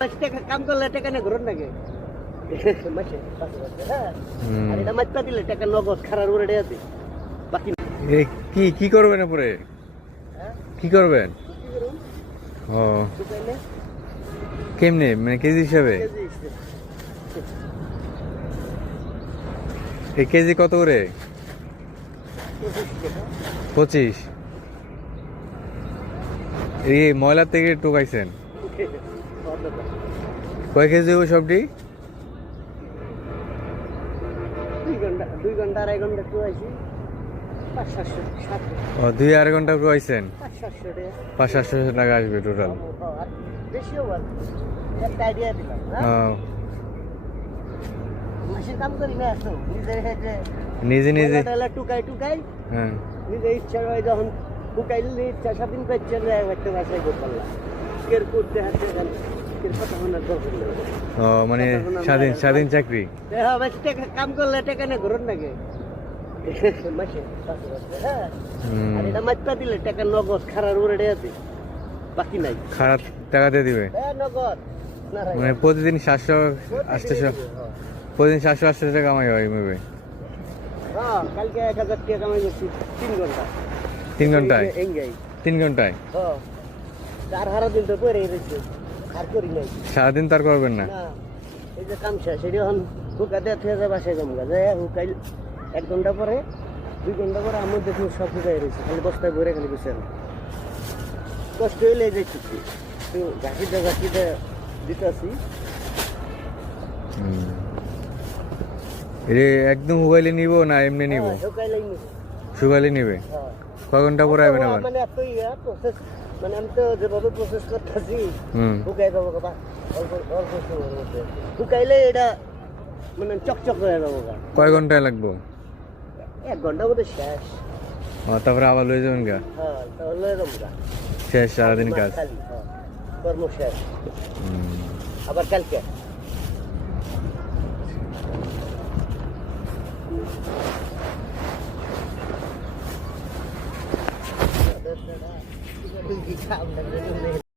काम করলে টাকা না ঘুরন নাকি মাসে হ্যাঁ আর এটা মাত্রা দিলে টাকা নগদ খারার উপরে দেয়া দিই বাকি কি কি করবেন পরে কি করবেন ও কেমনে মানে কেজি হিসাবে এই কেজি কত করে 25 এই ময়লা থেকে টোকাইছেন কয় কেজি ও সবটি 2 ঘন্টা 2.5 ঘন্টা টুয়াইছি 500 ও 2-2.5 ঘন্টা টোকাইছেন 500 টাকা আসবে টোটাল বেশিও বল একটা আইডিয়া দিলাম মাসে কাম করি না তো নিজে নিজে টুকাই হ্যাঁ নিজে ইচ্ছা হয় যখন টুকাইলে ইচ্ছা স্বাধীন পাচ্ছে না একটা বাসায় করতে পারলাম কের করতে হাতে গেল ও মানে স্বাধীন স্বাধীন চাকরি কাম করলে টাকা না ঘুরন নাকি মাসে হ্যাঁ আর এটা মাত্রা দিলে টাকা নগদ খারার উপরে দেয়া দিই বাকি নাই খারাপ টাকা দিয়ে দিবে হ্যাঁ নগদ মানে প্রতিদিন 700-800 প্রতিদিন 700-800 টাকা কামাই হয় এইভাবে হ্যাঁ কালকে 1000 টাকা কামাই করছি 3 ঘন্টা 3 ঘন্টায় এঙ্গাই 3 ঘন্টায় হ্যাঁ আর হারা দিন তো পরে রয়েছে আর করি নাই সারাদিন তার করবেন না না এই যে কাম শেষ সেটি এখন হুকা দিয়ে থেকে যায় বাসায় জমগা যায় হুকাইল 1 ঘন্টা পরে 2 ঘন্টা পরে আমার দেখুন সব হুকাই রয়েছে খালি বস্তায় ভরে খালি বসে কষ্ট হইলে যাচ্ছি তো ঝাঁকিটা দিতে আসি একদম হুগাইলে নিব না এমনি নিব হুকাইলেই নিব শুকাইলে নিবে হ্যাঁ কয় ঘন্টা পরে আইবেন আবার মানে এত প্রসেস মানে আমি তো যেভাবে প্রসেস করতেছি হুম হুকাই যাবো বা অল্প অল্প সময়ের মধ্যে হুকাইলে এটা মানে চকচক হয়ে যাবো কয় ঘন্টায় লাগবো 1 ঘন্টা মধ্যে শেষ তারপরে আবার লয়ে যাবেন গা হ্যাঁ তাহলে রমগা শেষ সারাদিন কাজ খালি কর্ম শেষ আবার কালকে